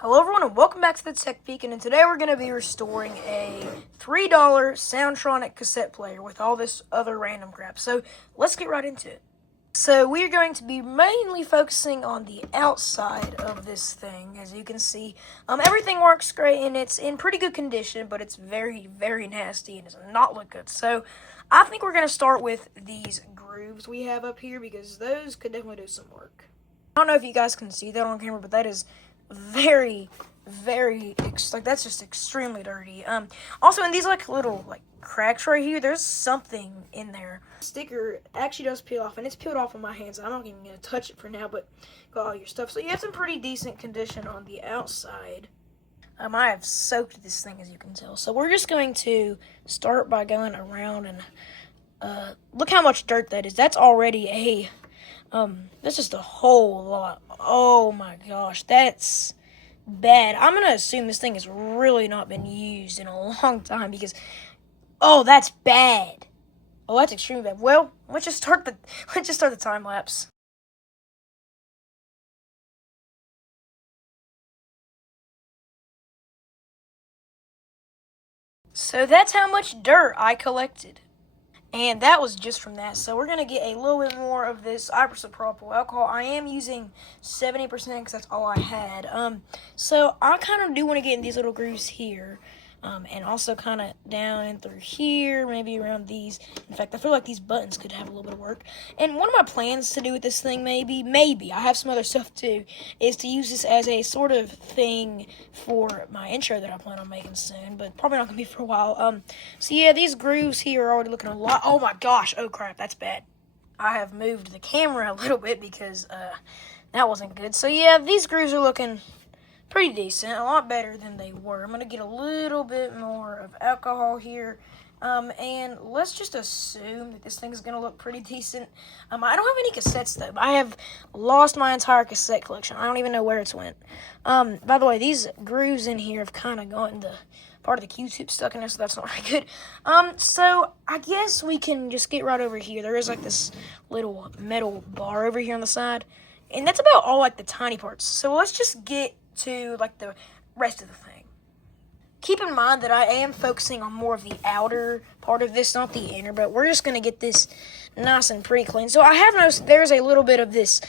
Hello everyone and welcome back to the Tech Peek, and today we're going to be restoring a $3 Soundtronic cassette player with all this other random crap. So let's get right into it. So we're going to be mainly focusing on the outside of this thing. As you can see, everything works great and it's in pretty good condition, but it's very, very nasty and does not look good. So I think we're going to start with these grooves we have up here because those could definitely do some work. I don't know if you guys can see that on camera, but that is very that's just extremely dirty. Also in these little cracks right here, there's something in there. The sticker actually does peel off, and it's peeled off on my hands. I'm not even gonna touch it for now, but got all your stuff. So you have some pretty decent condition on the outside. I have soaked this thing, as you can tell. So we're just going to start by going around and look how much dirt that is. That's already that's just a whole lot. Oh my gosh, that's bad. I'm gonna assume this thing has really not been used in a long time because, oh, that's bad. Oh, that's extremely bad. Well, let's just start the time lapse. So that's how much dirt I collected. And that was just from that. So we're going to get a little bit more of this isopropyl alcohol. I am using 70% because that's all I had. So I kind of do want to get in these little grooves here. And also kind of down and through here, maybe around these. In fact, I feel like these buttons could have a little bit of work. And one of my plans to do with this thing, maybe, I have some other stuff too, is to use this as a sort of thing for my intro that I plan on making soon, but probably not going to be for a while. So yeah, these grooves here are already looking a lot. Oh my gosh, oh crap, that's bad. I have moved the camera a little bit because that wasn't good. So yeah, these grooves are looking pretty decent, a lot better than they were. I'm going to get a little bit more of alcohol here, and let's just assume that this thing is going to look pretty decent. I don't have any cassettes, though. I have lost my entire cassette collection. I don't even know where it's went. By the way, these grooves in here have kind of gotten the part of the Q-tip stuck in it, so that's not very good. So I guess we can just get right over here. There is this little metal bar over here on the side, and that's about all the tiny parts. So let's just get to the rest of the thing. Keep in mind that I am focusing on more of the outer part of this, not the inner, but we're just going to get this nice and pretty clean. So I have noticed there's a little bit of this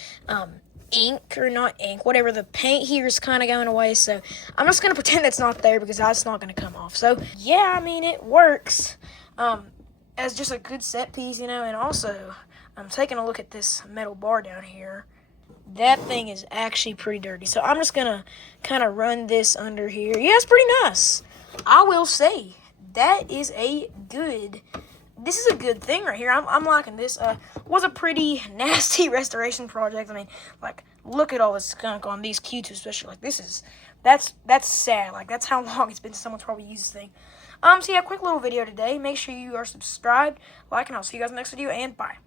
ink, or not ink, whatever, the paint here is kind of going away, so I'm just going to pretend that's not there because that's not going to come off. So yeah, I mean, it works as just a good set piece, and also I'm taking a look at this metal bar down here. That thing is actually pretty dirty. So I'm just going to kind of run this under here. Yeah, it's pretty nice. I will say, this is a good thing right here. I'm liking this. Was a pretty nasty restoration project. I mean, look at all this skunk on these Q2 especially. That's sad. That's how long it's been since someone's probably used this thing. So yeah, quick little video today. Make sure you are subscribed, and I'll see you guys in the next video, and bye.